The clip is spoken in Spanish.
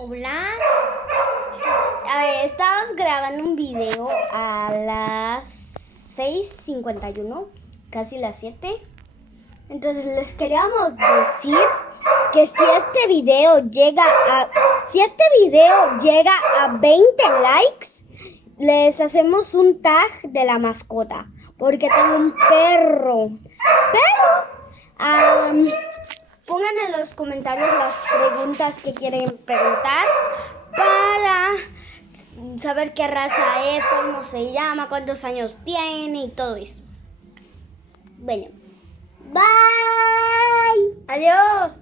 Hola. A ver, estamos grabando un video a las 6:51, casi las 7. Entonces les queríamos decir que si este video llega a 20 likes, les hacemos un tag de la mascota, porque tengo un perro. Pero pongan en los comentarios las preguntas que quieren preguntar para saber qué raza es, cómo se llama, cuántos años tiene y todo eso. Bueno, bye. Adiós.